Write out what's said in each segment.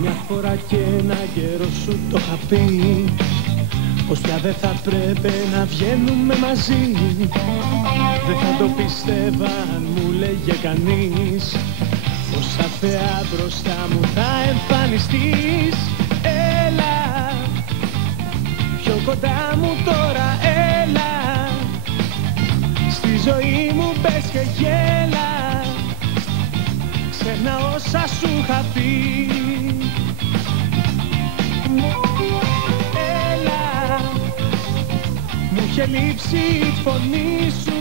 Μια φορά και ένα καιρό σου το είχα πει πως πια δεν θα πρέπει να βγαίνουμε μαζί. Δεν θα το πίστευα αν μου λέγε κανείς πως αθεά μπροστά μου θα εμφανιστείς. Έλα πιο κοντά μου τώρα, έλα στη ζωή μου μπες και γέλα. Ξέχνα όσα σου είχα πει. Έλα, μου είχε λείψει η φωνή σου,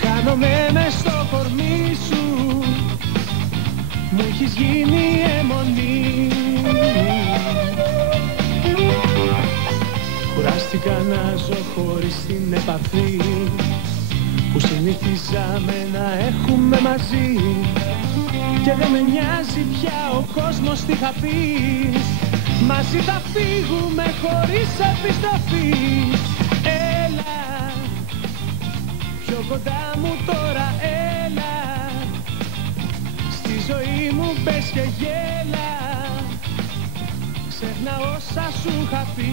χάνομαι μες στο κορμί σου, μου έχεις γίνει αιμονή. Κουράστηκα να ζω χωρίς την επαφή που συνηθίζαμε να έχουμε μαζί, και δεν με νοιάζει πια ο κόσμος τι θα πει. Μαζί θα φύγουμε χωρίς επιστροφή. Έλα πιο κοντά μου τώρα, έλα στη ζωή μου μπες και γέλα. Ξέχνα όσα σου είχα πει.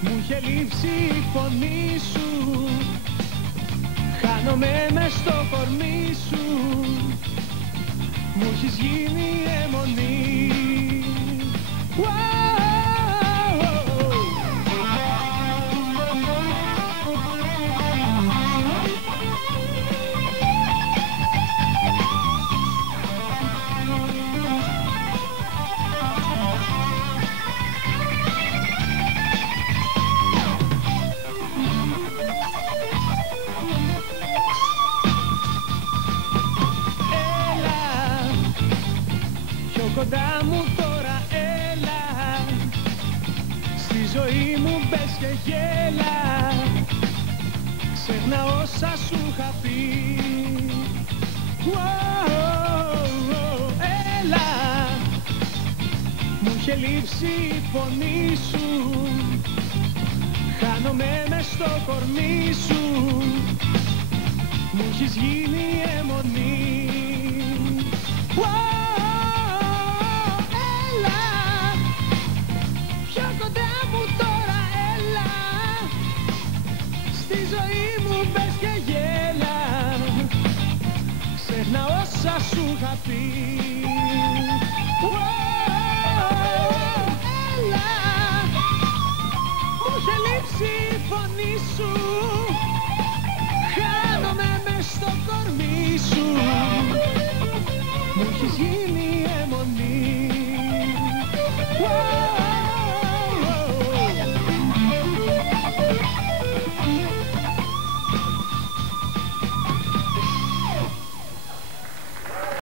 Μου είχε λείψει η φωνή σου, χάνομαι μες στο κορμί σου, μου έχεις γίνει αιμονή. Κοντά μου τώρα, έλα στη ζωή μου μπες και γέλα. Ξέχνα όσα σου είχα πει. Έλα, μου είχε λείψει η φωνή σου, χάνομαι μες στο κορμί σου, μου έχεις γίνει αιμονή. Ξέχνα όσα σου είχα πει. Έλα, μου είχε λείψει η φωνή σου, χάνομαι μες στο κορμί σου, μου έχεις γίνει αιμονή.